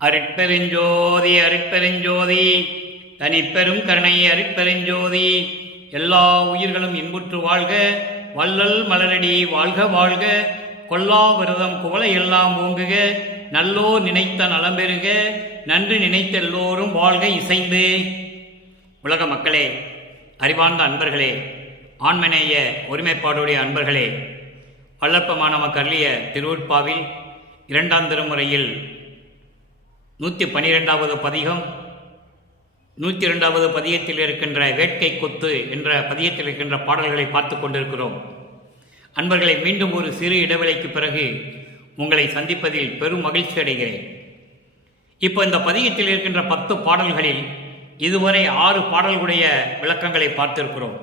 அருட்பெருஞ்சோதி அருட்பெருஞ்சோதி தனிப்பெரும் கருணை அருட்பெருஞ்சோதி. எல்லா உயிர்களும் இன்புற்று வாழ்க, வள்ளல் மலரடி வாழ்க வாழ்க. கொல்லா விரதம் குவளை எல்லாம் ஓங்குக, நல்லோ நினைத்த நலம்பெறுக, நன்று நினைத்த எல்லோரும் வாழ்க இசைந்து. உலக மக்களே, அறிவார்ந்த அன்பர்களே, ஆண்மநேய ஒருமைப்பாடுடைய அன்பர்களே, வல்லற்பமான கருளிய திருவுட்பாவில் 2ஆம் திருமுறையில் 112வது பதிகம், 102வது பதியத்தில் இருக்கின்ற வேட்கை கொத்து என்ற பதியத்தில் இருக்கின்ற பாடல்களை பார்த்து கொண்டிருக்கிறோம். அன்பர்களை, மீண்டும் ஒரு சிறு இடைவெளிக்கு பிறகு உங்களை சந்திப்பதில் பெரும் மகிழ்ச்சி அடைகிறேன். இப்போ இந்த பதியத்தில் இருக்கின்ற 10 பாடல்களில் இதுவரை 6 பாடல்களுடைய விளக்கங்களை பார்த்திருக்கிறோம்.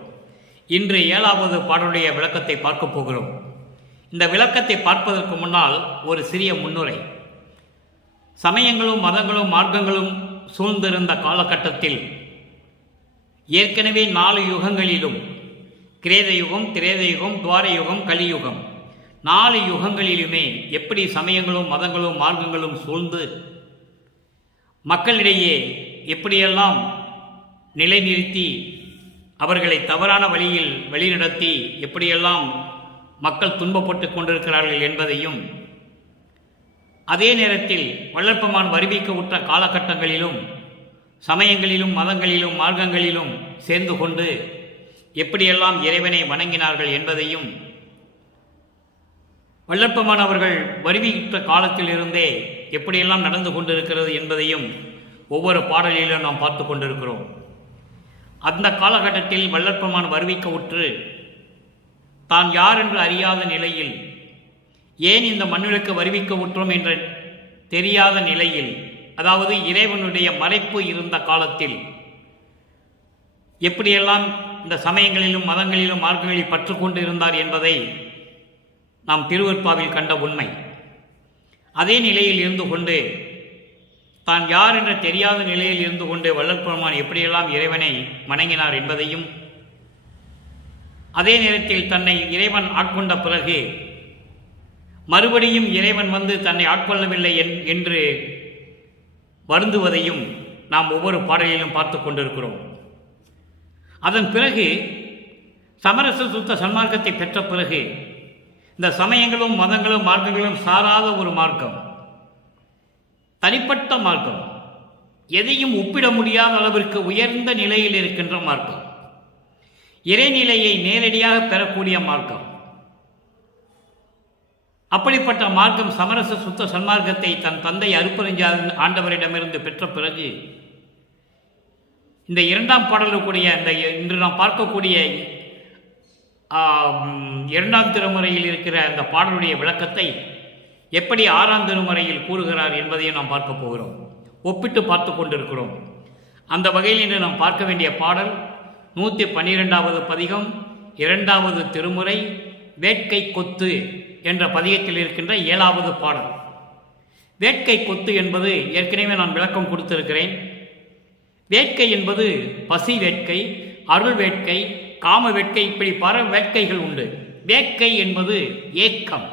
இன்று 7வது பாடலுடைய விளக்கத்தை பார்க்க போகிறோம். இந்த விளக்கத்தை பார்ப்பதற்கு முன்னால் ஒரு சிறிய முன்னுரை. சமயங்களும் மதங்களும் மார்க்கங்களும் சூழ்ந்திருந்த காலகட்டத்தில் ஏற்கனவே 4 யுகங்களிலும், கிரேத யுகம், திரேத யுகம், துவார யுகம், கலியுகம், 4 யுகங்களிலுமே எப்படி சமயங்களும் மதங்களும் மார்க்கங்களும் சூழ்ந்து மக்களிடையே எப்படியெல்லாம் நிலைநிறுத்தி அவர்களை தவறான வழியில் வழிநடத்தி எப்படியெல்லாம் மக்கள் துன்பப்பட்டு கொண்டிருக்கிறார்கள் என்பதையும், அதே நேரத்தில் வல்லற்பெருமான் வருவிக்க உற்ற காலகட்டங்களிலும் சமயங்களிலும் மதங்களிலும் மார்க்கங்களிலும் சேர்ந்து கொண்டு எப்படியெல்லாம் இறைவனை வணங்கினார்கள் என்பதையும், வல்லற்பெருமான் அவர்கள் வருவித்த காலத்தில் இருந்தே எப்படியெல்லாம் நடந்து கொண்டிருக்கிறது என்பதையும் ஒவ்வொரு பாடலிலும் நாம் பார்த்து கொண்டிருக்கிறோம். அந்த காலகட்டத்தில் வல்லற்பெருமான் வருவிக்க உற்று தான் யார் என்று அறியாத நிலையில், ஏன் இந்த மண்ணுக்கு வருவிக்க உற்றோம் என்ற தெரியாத நிலையில், அதாவது இறைவனுடைய மறைப்பு இருந்த காலத்தில் எப்படியெல்லாம் இந்த சமயங்களிலும் மதங்களிலும் மார்க்கங்களில் பற்று கொண்டு இருந்தார் என்பதை நாம் திருவருட்பாவில் கண்ட உண்மை. அதே நிலையில் இருந்து கொண்டு, தான் யார் என்ற தெரியாத நிலையில் இருந்து கொண்டு வல்லற்பெருமான் எப்படியெல்லாம் இறைவனை வணங்கினார் என்பதையும், அதே நேரத்தில் தன்னை இறைவன் ஆட்கொண்ட பிறகு மறுபடியும் இறைவன் வந்து தன்னை ஆட்கொள்ளவில்லை என்று வருந்துவதையும் நாம் ஒவ்வொரு பாடலிலும் பார்த்து கொண்டிருக்கிறோம். அதன் பிறகு சமரச சுத்த சன்மார்க்கத்தை பெற்ற பிறகு இந்த சமயங்களும் மதங்களும் மார்க்கங்களும் சாராத ஒரு மார்க்கம், தனிப்பட்ட மார்க்கம், எதையும் ஒப்பிட முடியாத அளவிற்கு உயர்ந்த நிலையில் இருக்கின்ற மார்க்கம், இறைநிலையை நேரடியாக பெறக்கூடிய மார்க்கம். அப்படிப்பட்ட மார்க்கம் சமரச சுத்த சன்மார்க்கத்தை தன் தந்தை அருட்பெருஞ்சோதி ஆண்டவரிடமிருந்து பெற்ற பிறகு இந்த 2ஆம் பாடலுக்குரிய இந்த இன்று நாம் பார்க்கக்கூடிய 2ஆம் திருமுறையில் இருக்கிற அந்த பாடலுடைய விளக்கத்தை எப்படி 6ஆம் திருமுறையில் கூறுகிறார் என்பதையும் நாம் பார்க்க போகிறோம். ஒப்பிட்டு பார்த்து கொண்டிருக்கிறோம். அந்த வகையில் இன்று நாம் பார்க்க வேண்டிய பாடல் 112வது பதிகம், 2வது திருமுறை, வேட்கை கொத்து என்ற பதிகத்தில் இருக்கின்ற 7வது பாடல். வேட்கை கொத்து என்பது ஏற்கனவே நான் விளக்கம் கொடுத்திருக்கிறேன். வேட்கை என்பது பசி வேட்கை, அருள் வேட்கை, காம வேட்கை, இப்படி பல வேட்கைகள் உண்டு. வேட்கை என்பது ஏக்கம்,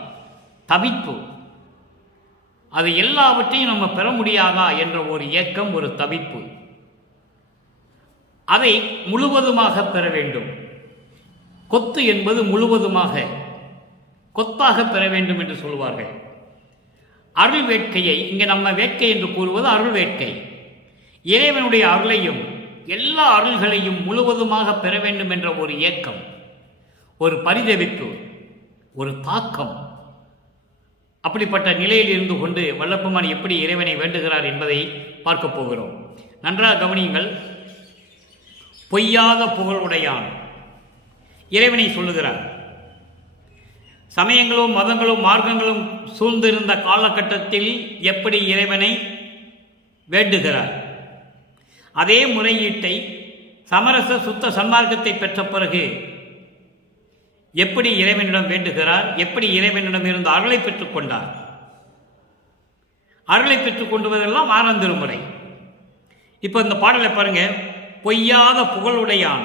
தவிப்பு. அது எல்லாவற்றையும் நம்ம பெற முடியாதா என்ற ஒரு ஏக்கம், ஒரு தவிப்பு. அதை முழுவதுமாக பெற வேண்டும். கொத்து என்பது முழுவதுமாக, கொத்தாக பெற வேண்டும் என்று சொல்வார்கள். அருள் வேட்கையை இங்கே நம்ம வேட்கை என்று கூறுவது அருள் வேட்கை. இறைவனுடைய அருளையும் எல்லா அருள்களையும் முழுவதுமாக பெற வேண்டும் என்ற ஒரு ஏக்கம், ஒரு பரிதவிப்பு, ஒரு தாக்கம். அப்படிப்பட்ட நிலையில் இருந்து கொண்டு வல்லற்பெருமான் எப்படி இறைவனை வேண்டுகிறார் என்பதை பார்க்க போகிறோம். நன்றாக கவனியுங்கள். பொய்யாத புகழுடையான் இறைவனை சொல்லுகிறார். சமயங்களும் மதங்களும் மார்க்கங்களும் சூழ்ந்திருந்த காலகட்டத்தில் எப்படி இறைவனை வேண்டுகிறார், அதே முறையீட்டை சமரச சுத்த சன்மார்க்கத்தை பெற்ற பிறகு எப்படி இறைவனிடம் வேண்டுகிறார், எப்படி இறைவனிடம் இருந்து அருளை பெற்றுக் கொண்டார். அருளை பெற்றுக் கொண்டுவதெல்லாம் 6ஆம் திருமுறை. இப்போ இந்த பாடலை பாருங்க. பொய்யாத புகழுடையான்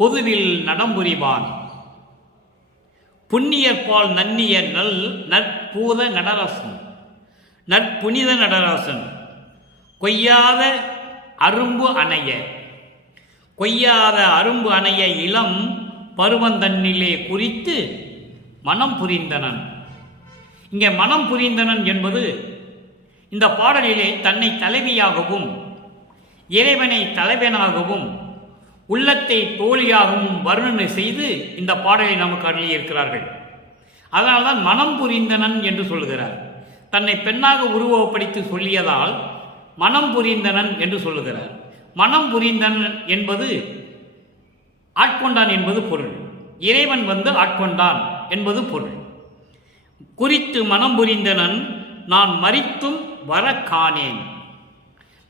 பொதுவில் நடம்புரிவான், புண்ணியற்பால் நன்னிய நற்பூத நடராசன், நற்புனித நடராசன், கொய்யாத அரும்பு அணைய, கொய்யாத அரும்பு அணைய இளம் பருவந்தன்னிலே குறித்து மனம் புரிந்தனன். இங்கே மனம் புரிந்தனன் என்பது இந்த பாடலிலே தன்னை தலைவியாகவும் இறைவனை தலைவனாகவும் உள்ளத்தை தோழியாகவும் வர்ணனை செய்து இந்த பாடலை நமக்கு அருளியிருக்கிறார்கள். அதனால்தான் மனம் புரிந்தனன் என்று சொல்லுகிறார். தன்னை பெண்ணாக உருவகப்படுத்தி சொல்லியதால் மனம் புரிந்தனன் என்று சொல்லுகிறார். மனம் புரிந்தனன் என்பது ஆட்கொண்டான் என்பது பொருள். இறைவன் ஆட்கொண்டான் என்பது பொருள். குறித்து மனம் புரிந்தனன் நான் மரித்தும் வர காணேன்,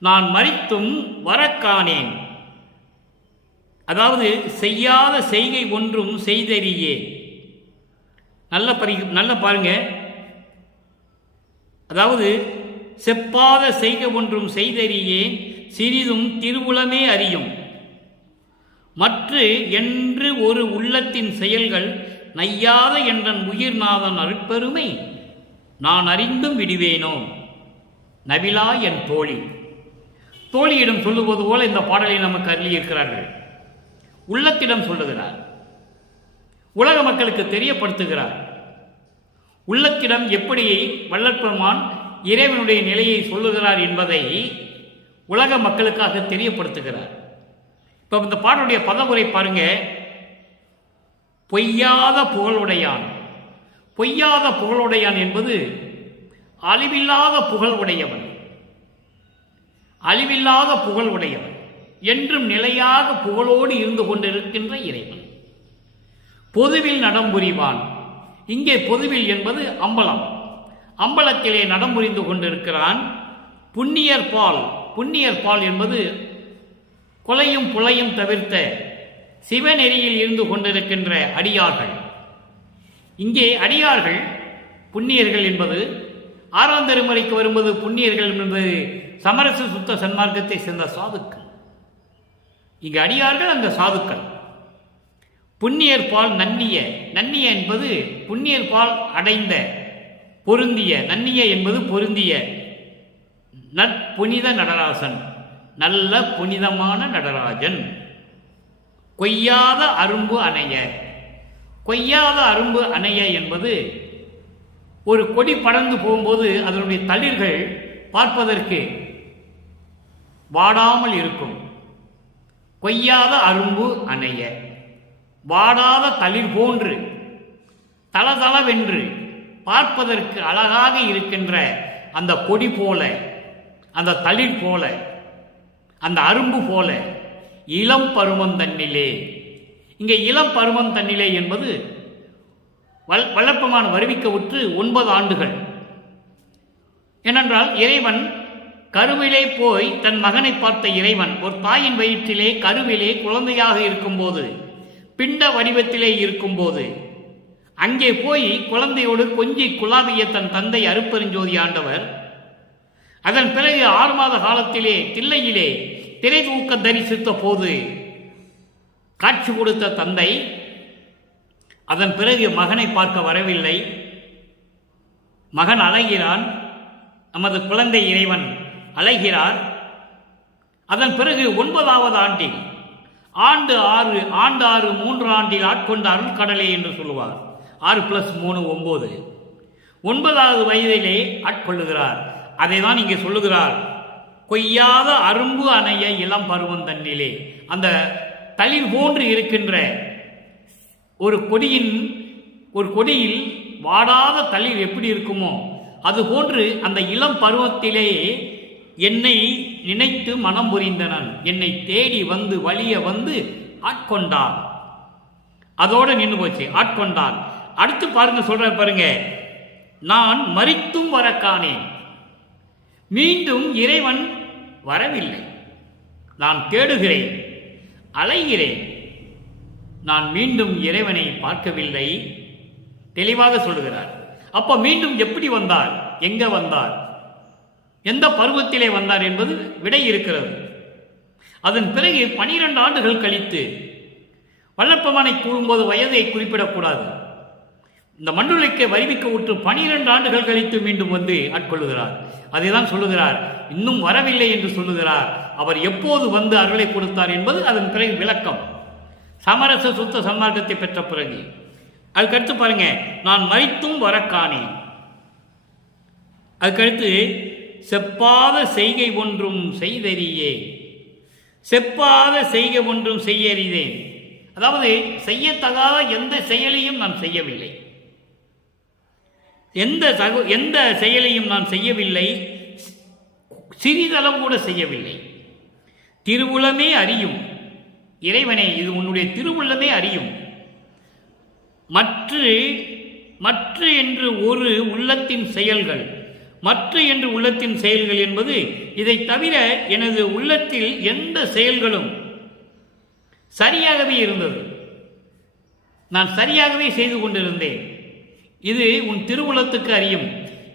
நான் மரித்தும் வர காணேன். அதாவது செய்யாத செய்கை ஒன்றும் செய்தறியே. நல்ல பாருங்க. அதாவது செப்பாத செய்கை ஒன்றும் செய்தறியேன் சிறிதும் திருவுளமே அறியும் மற்ற என்று ஒரு உள்ளத்தின் செயல்கள் நையாத என்றன் உயிர்நாதன் அருட்பெருமை நான் அறிந்தும் விடுவேனோ நவிலா என் தோழி. தோழியிடம் சொல்லுவது போல இந்த பாடலை நமக்கு அருளியிருக்கிறார்கள். உள்ளத்திடம் சொல்லுகிறார், உலக மக்களுக்கு தெரியப்படுத்துகிறார். உள்ளத்திடம் எப்படி வள்ளற்பெருமான் இறைவனுடைய நிலையை சொல்லுகிறார் என்பதை உலக மக்களுக்காக தெரியப்படுத்துகிறார். இப்போ இந்த பாடலுடைய பதவுரை பாருங்க. பொய்யாத புகழுடையான். பொய்யாத புகழுடையான் என்பது அழிவில்லாத புகழ் உடையவன், அழிவில்லாத புகழ் உடையவன், என்றும் நிலையாக புகழோடு இருந்து கொண்டிருக்கின்ற இறைவன். பொதுவில் நடம்புரிவான். இங்கே பொதுவில் என்பது அம்பலம். அம்பலத்திலே நடம்புரிந்து கொண்டிருக்கிறான். புண்ணியர் பால். புண்ணியர் பால் என்பது கொலையும் புலையும் தவிர்த்த சிவநெறியில் இருந்து கொண்டிருக்கின்ற அடியார்கள். இங்கே அடியார்கள் புண்ணியர்கள் என்பது ஆறாம் திருமுறைக்கு வரும்போது புண்ணியர்கள் என்பது சமரச சுத்த சன்மார்க்கத்தை சேர்ந்த சாதுக்கள். இங்கு அடியார்கள் அந்த சாதுக்கள். புண்ணியர் பால் நன்னிய. நன்னிய என்பது புண்ணியர் பால் அடைந்த பொருந்திய. நன்னிய என்பது பொருந்திய. நற்புனித நடராசன், நல்ல புனிதமான நடராஜன். கொய்யாத அரும்பு அணைய. கொய்யாத அரும்பு அணைய என்பது ஒரு கொடி படர்ந்து போகும்போது அதனுடைய தளிர்கள் பார்ப்பதற்கு வாடாமல் இருக்கும். கொய்யாத அரும்பு அணைய, வாடாத தளிர் போன்று தளதளவென்று பார்ப்பதற்கு அழகாக இருக்கின்ற அந்த கொடி போல, அந்த தளிர் போல, அந்த அரும்பு போல இளம் பருவம் தன்னிலே. இங்கே இளம் பருவம் தன்னிலே என்பது வளர்ப்பமான வருவிக்க உற்று 9 ஆண்டுகள். ஏனென்றால் இறைவன் கருவிலே போய் தன் மகனை பார்த்த இறைவன் ஒரு தாயின் வயிற்றிலே கருவிலே குழந்தையாக இருக்கும்போது, பிண்ட வடிவத்திலே இருக்கும்போது, அங்கே போய் குழந்தையோடு கொஞ்சி குலாவிய தன் தந்தை அருட்பெருஞ்சோதி ஆண்டவர், அதன் பிறகு 6 மாத காலத்திலே தில்லையிலே திரை தூக்க தரிசித்த போது காட்சி கொடுத்த தந்தை அதன் பிறகு மகனை பார்க்க வரவில்லை. மகன் அழைகிறான், நமது குழந்தை இறைவன் அழைகிறார். அதன் பிறகு 9வது ஆண்டில் ஆண்டு 6 3 ஆண்டில் ஆட்கொண்ட அருள்கடலே என்று சொல்லுவார். 6 + 3 9. 9வது வயதிலே ஆட்கொள்ளுகிறார். அதை தான் இங்கே சொல்லுகிறார். கொய்யாத அரும்பு அணைய இளம் பருவம் தன்னிலே. அந்த தளிர் போன்று இருக்கின்ற ஒரு கொடியில் வாடாத தளிர் எப்படி இருக்குமோ அது போன்று அந்த இளம் பருவத்திலே என்னை நினைத்து மனம் புரிந்தனன். என்னை தேடி வந்து வலிய வந்து ஆட்கொண்டான். அதோடு நின்று போச்சு, ஆட்கொண்டான். அடுத்து பாருங்க, சொல்ற பாருங்க, நான் மரித்தும் வர காணேன். மீண்டும் இறைவன் வரவில்லை. நான் தேடுகிறேன், அலைகிறேன், நான் மீண்டும் இறைவனை பார்க்கவில்லை. தெளிவாக சொல்லுகிறார். அப்ப மீண்டும் எப்படி வந்தார், எங்க வந்தார், எந்த பருவத்திலே வந்தார் என்பது விடை இருக்கிறது. அதன் பிறகு 12 ஆண்டுகள் கழித்து வல்லப்பமானை கூறும்போது வயதை குறிப்பிடக்கூடாது. இந்த மண்ணுலைக்கு வருவிக்க உற்று 12 ஆண்டுகள் கழித்து மீண்டும் வந்து ஆட்கொள்ளுகிறார். அதைதான் சொல்லுகிறார், இன்னும் வரவில்லை என்று சொல்லுகிறார். அவர் எப்போது வந்து அருளை கொடுத்தார் என்பது அதன் பிறகு விளக்கம். சமரச சுத்த சன்மார்க்கத்தை பெற்ற பிறகு அதுக்கடுத்து பாருங்க, நான் மறித்தும் வரக்கானேன். அதுக்கடுத்து செப்பாத செய்கை ஒன்றும் செய்தறியே. செப்பாத செய்கை ஒன்றும் செய்யறிதேன். அதாவது செய்யத்தகாத எந்த செயலையும் நான் செய்யவில்லை, எந்த செயலையும் நான் செய்யவில்லை, சிறிதளவு கூட செய்யவில்லை. திருவுளமே அறியும். இறைவனே, இது உன்னுடைய திருவுள்ளமே அறியும். மற்ற என்று ஒரு உள்ளத்தின் செயல்கள், மற்ற என்று உள்ளத்தின் செயல்கள் என்பது இதை தவிர எனது உள்ளத்தில் எந்த செயல்களும் சரியாகவே இருந்தது. நான் சரியாகவே செய்து கொண்டிருந்தேன். இது உன் திருவுள்ளத்துக்கு அறியும்.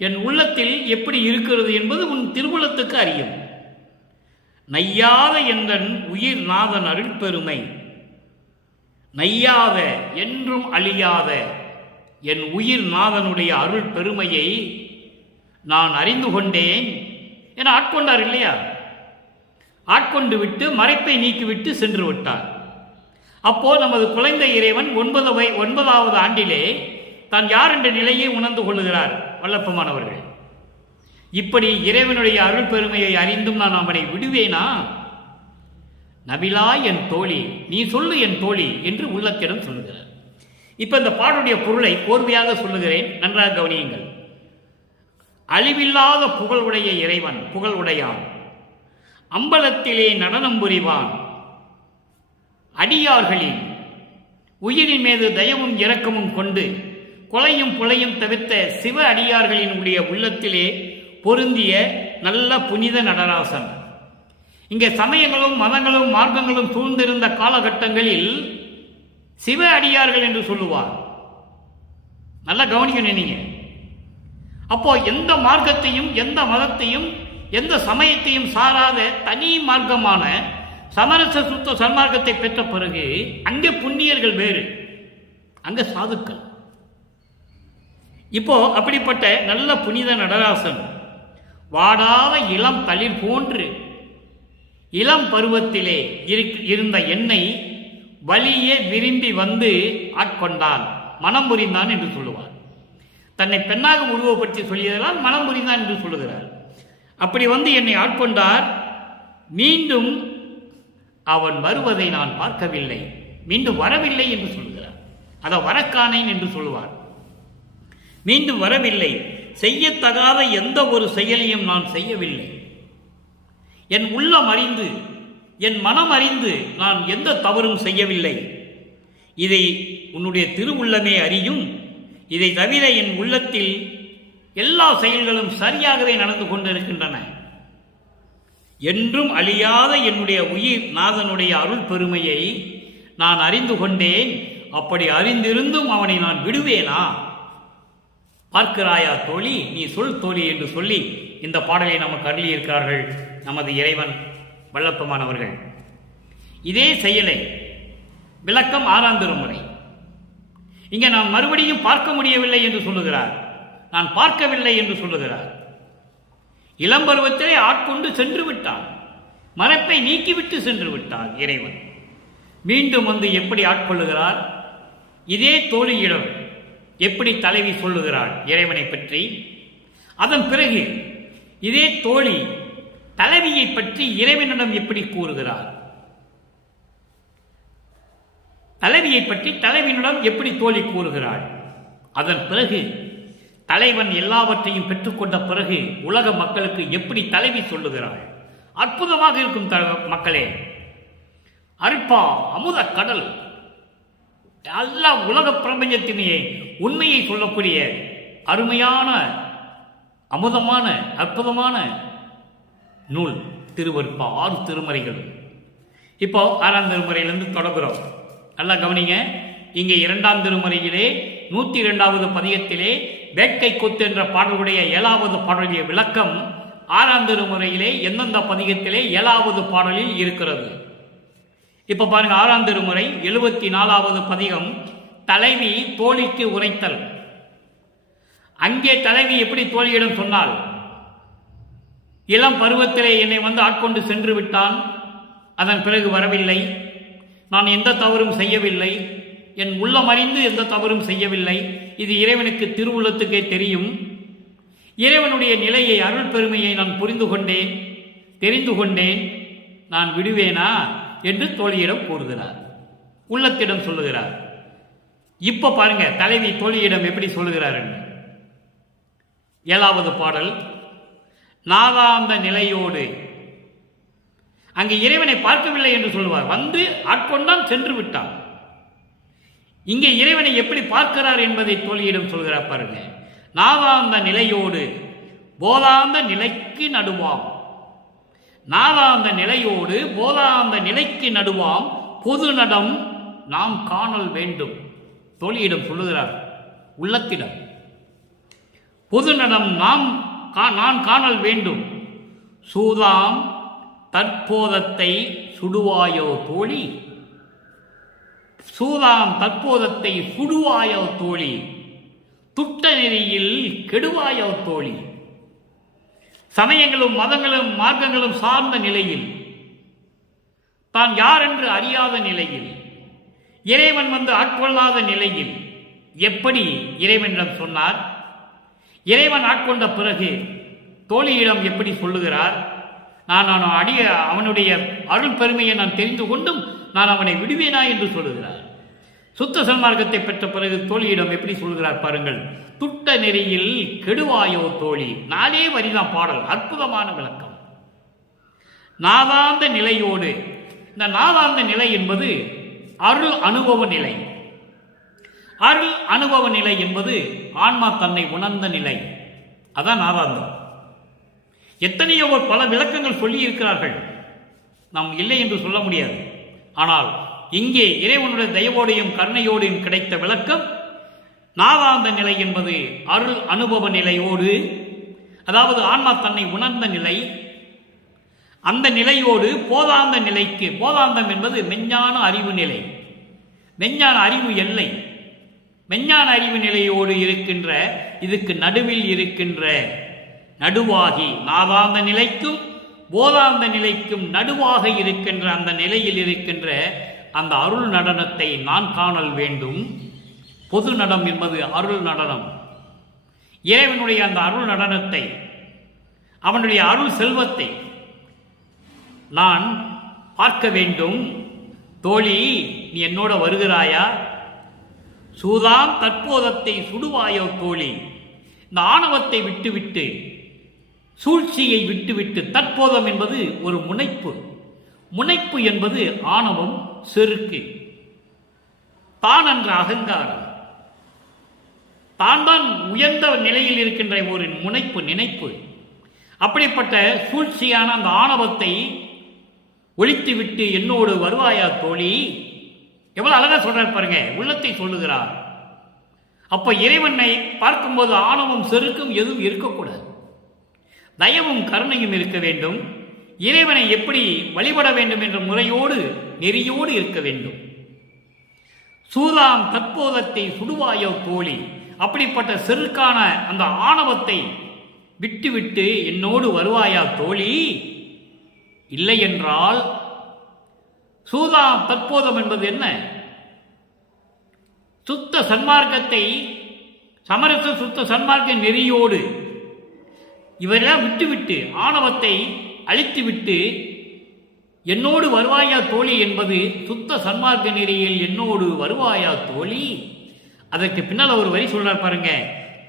என் உள்ளத்தில் எப்படி இருக்கிறது என்பது உன் திருவுள்ளத்துக்கு அறியும். நையாத எந்தன் உயிர் நாதன் அருள் பெருமை. நையாத என்றும் அழியாத என் உயிர் நாதனுடைய அருள் பெருமையை நான் அறிந்து கொண்டேன் என ஆட்கொண்டார் இல்லையா? ஆட்கொண்டு விட்டு மறைப்பை நீக்கிவிட்டு சென்று விட்டார். அப்போ நமது குழந்தை இறைவன் 9வது ஆண்டிலே தான் யார் என்ற நிலையை உணர்ந்து கொள்ளுகிறார் வல்லப்பமானவர்கள். இப்படி இறைவனுடைய அருள் பெருமையை அறிந்தும் நான் அவனை விடுவேனா? நபிலா என் தோழி, நீ சொல்லு என் தோழி என்று உள்ளத்திடம் சொல்லுகிறார். இப்ப இந்த பாடுடைய பொருளை கோர்வையாக சொல்லுகிறேன், நன்றாக கவனியுங்கள். அழிவில்லாத புகழுடைய இறைவன், புகழ் உடையான், அம்பலத்திலே நடனம் புரிவான், அடியார்களின் உயிரின் மீது தயவும் இரக்கமும் கொண்டு கொலையும் புலையும் தவிர்த்த சிவ அடியார்களின் உடைய உள்ளத்திலே பொருந்திய நல்ல புனித நடராசன். இங்கே சமயங்களும் மதங்களும் மார்க்கங்களும் சூழ்ந்திருந்த காலகட்டங்களில் சிவ அடியார்கள் என்று சொல்லுவார். நல்லா கவனிக்கணும் நீங்க. அப்போ எந்த மார்க்கத்தையும் எந்த மதத்தையும் எந்த சமயத்தையும் சாராத தனி மார்க்கமான சமரச சுத்த சன்மார்க்கத்தை பெற்ற பிறகு அங்கே புண்ணியர்கள் வேறு, அங்க சாதுக்கள். இப்போ அப்படிப்பட்ட நல்ல புனித நடராசன் வாடாத இளம் தளிர் போன்று இளம் பருவத்திலே இருந்த என்னை வலியே விரும்பி வந்து ஆட்கொண்டான், மனம் புரிந்தான் என்று சொல்லுவார். தன்னை பெண்ணாக உருவப்படுத்தி சொல்லியதெல்லாம் மனம் புரிந்தான் என்று சொல்லுகிறார். அப்படி வந்து என்னை ஆட்கொண்டார். மீண்டும் அவன் வருவதை நான் பார்க்கவில்லை, மீண்டும் வரவில்லை என்று சொல்லுகிறார். அதை வரக்கானேன் என்று சொல்லுவார். மீண்டும் வரவில்லை. செய்யத்தகாத எந்த ஒரு செயலையும் நான் செய்யவில்லை. என் உள்ளம் அறிந்து என் மனம் அறிந்து நான் எந்த தவறும் செய்யவில்லை. இதை உன்னுடைய திருவுள்ளமே அறியும். இதை தவிர என் உள்ளத்தில் எல்லா செயல்களும் சரியாகவே நடந்து கொண்டிருக்கின்றன. என்றும் அழியாத என்னுடைய உயிர் நாதனுடைய அருள் பெருமையை நான் அறிந்து கொண்டேன். அப்படி அறிந்திருந்தும் அவனை நான் விடுவேனா? பார்க்கிறாயா தோழி, நீ சொல் தோழி என்று சொல்லி இந்த பாடலை நமக்கு அருளியிருக்கிறார்கள் நமது இறைவன் வல்லப்பமானவர்கள். இதே செயலை விளக்கம் 6ஆம் திருமுறை. இங்கே நான் மறுபடியும் பார்க்க முடியவில்லை என்று சொல்லுகிறார், நான் பார்க்கவில்லை என்று சொல்லுகிறார். இளம்பருவத்திலே ஆட்கொண்டு சென்று விட்டான், மறைப்பை நீக்கிவிட்டு சென்று விட்டார் இறைவன். மீண்டும் வந்து எப்படி ஆட்கொள்ளுகிறார்? இதே தோழியிடம் எப்படி தலைவி சொல்லுகிறாள் இறைவனை பற்றி. அதன் பிறகு இதே தோழி தலைவியை பற்றி இறைவனிடம் எப்படி கூறுகிறார்? தலைவியை பற்றி தலைவனிடம் எப்படி தோழி கூறுகிறாள்? அதன் பிறகு தலைவன் எல்லாவற்றையும் பெற்றுக்கொண்ட பிறகு உலக மக்களுக்கு எப்படி தலைவி சொல்லுகிறாள்? அற்புதமாக இருக்கும் மக்களே. அருட்பா அமுத கடல், எல்லா உலக பிரபஞ்சத்தினையே உண்மையை சொல்லக்கூடிய அருமையான அமுதமான அற்புதமான நூல் திருவருட்பா. 6 திருமறைகள். இப்போ 6ஆம் திருமுறையிலிருந்து தொடங்குகிறோம். நல்லா கவனிங்க. இங்கே 2ஆம் திருமுறையிலே 102வது பதிகத்திலே வேட்கை கொத்து என்ற பாடலுடைய 7வது பாடலுடைய விளக்கம் 6ஆம் திருமுறையிலே எந்தெந்த பதிகத்திலே 7வது பாடலில் இருக்கிறது. இப்ப பாருங்க, 6ஆம் திருமுறை 74வது பதிகம் தலைவி தோழிக்கு உரைத்தல். அங்கே தலைவி எப்படி தோழியிடம் சொன்னாள், இளம் பருவத்திலே என்னை ஆட்கொண்டு சென்று விட்டான், அதன் பிறகு வரவில்லை, நான் எந்த தவறும் செய்யவில்லை, என் உள்ளம் அறிந்து எந்த தவறும் செய்யவில்லை, இது இறைவனுக்கு திருவுள்ளத்துக்கே தெரியும், இறைவனுடைய நிலையை அருள் பெருமையை நான் புரிந்து கொண்டேன், தெரிந்து கொண்டேன், நான் விடுவேனா என்று தோழியிடம் கூறுகிறார், உள்ளத்திடம் சொல்லுகிறார். இப்ப பாருங்க தலைவி தோழியிடம் எப்படி சொல்லுகிறார் என்று. 7வது பாடல். நாதாந்த நிலையோடு, அங்கே இறைவனை பார்க்கவில்லை என்று சொல்லுவார், ஆட்கொண்டான் சென்று விட்டான். இங்கே இறைவனை எப்படி பார்க்கிறார் என்பதை தோழியிடம் சொல்கிறார் பாருங்க. நாதாந்த நிலையோடு போதாந்த நிலைக்கு நடுவாம், நாதாந்த நிலையோடு போதாந்த நிலைக்கு நடுவாம் பொது நடம் நாம் காணல் வேண்டும். தோழியிடம் சொல்லுகிறார், உள்ளத்திடம். பொது நடம் நான் காணல் வேண்டும். சூதாம் தற்போதத்தை சுடுவாயோ தோழி, சூதாம் தற்போதத்தை சுடுவாயோ தோழி, துட்ட நெறியில் கெடுவாயோ தோழி. சமயங்களும் மதங்களும் மார்க்கங்களும் சார்ந்த நிலையில், தான் யார் என்று அறியாத நிலையில், இறைவன் ஆட்கொள்ளாத நிலையில் எப்படி இறைவனிடம் சொன்னார்? இறைவன் ஆட்கொண்ட பிறகு தோழியிடம் எப்படி சொல்லுகிறார்? நான் அவனுடைய அருள் பெருமையை நான் தெரிந்து கொண்டும் நான் அவனை விடுவேனா என்று சொல்லுகிறார். சுத்த சன்மார்க்கத்தை பெற்ற பிறகு தோழியிடம் எப்படி சொல்கிறார் பாருங்கள். துட்ட நெறியில் கெடுவாயோ தோழி. 4 வரிதான் பாடல், அற்புதமான விளக்கம். நாதாந்த நிலையோடு, இந்த நாதாந்த நிலை என்பது அருள் அனுபவ நிலை. அருள் அனுபவ நிலை என்பது ஆன்மா தன்னை உணர்ந்த நிலை, அதான் நாதாந்தம். எத்தனையோ பல விளக்கங்கள் சொல்லி இருக்கிறார்கள், நாம் இல்லை என்று சொல்ல முடியாது. ஆனால் இங்கே இறைவனுடைய தயவோடையும் கருணையோடையும் கிடைத்த விளக்கம், நாதாந்த நிலை என்பது அருள் அனுபவ நிலையோடு, அதாவது ஆன்மா தன்னை உணர்ந்த நிலை, அந்த நிலையோடு போதாந்த நிலைக்கு, போதாந்தம் என்பது மெஞ்ஞான அறிவு நிலை, மெஞ்ஞான அறிவு எல்லை, மெஞ்ஞான அறிவு நிலையோடு இருக்கின்ற, இதுக்கு நடுவில் இருக்கின்ற நடுவாகி, நாதாந்த நிலைக்கும் போதாந்த நிலைக்கும் நடுவாக இருக்கின்ற அந்த நிலையில் இருக்கின்ற அந்த அருள் நடனத்தை நான் காணல் வேண்டும். பொது நடம் என்பது அருள் நடனம். இறைவனுடைய அந்த அருள் நடனத்தை, அவனுடைய அருள் செல்வத்தை நான் பார்க்க வேண்டும். தோழி, நீ என்னோட வருகிறாயா? சூதாம் தற்போதத்தை சுடுவாயோ தோழி. இந்த ஆணவத்தை விட்டுவிட்டு, சூழ்ச்சியை விட்டுவிட்டு, தற்போதம் என்பது ஒரு முனைப்பு, முனைப்பு என்பது ஆணவம், செருக்கு, தான் என்ற அகங்காரம், தான் உயர்ந்த நிலையில் இருக்கின்ற ஒரு முனைப்பு, நினைப்பு. அப்படிப்பட்ட சூழ்ச்சியான அந்த ஆணவத்தை ஒழித்துவிட்டு என்னோடு வருவாயா தோழி. எவ்வளவு அழகா சொல்றார் பாருங்க, உள்ளத்தை சொல்லுகிறார். அப்ப இறைவனை பார்க்கும்போது ஆணவம் செருக்கும் எதுவும் இருக்கக்கூடாது, தயவும் கருணையும் இருக்க வேண்டும். இறைவனை எப்படி வழிபட வேண்டும் என்ற முறையோடு நெறியோடு இருக்க வேண்டும். சூதாம் தற்போதத்தை சுடுவாயோ தோழி. அப்படிப்பட்ட செருக்கான அந்த ஆணவத்தை விட்டுவிட்டு என்னோடு வருவாயா தோழி. இல்லை என்றால், சூதாம் தற்போதம் என்பது என்ன? சுத்த சன்மார்க்கத்தை, சமரச சுத்த சன்மார்க்க நெறியோடு இவரெல்லாம் விட்டுவிட்டு, ஆணவத்தை அழித்துவிட்டு என்னோடு வருவாயா தோழி என்பது சுத்த சன்மார்க்க நெறியில் என்னோடு வருவாயா தோழி. அதற்கு பின்னால் ஒரு வரி சொல்றார் பாருங்க,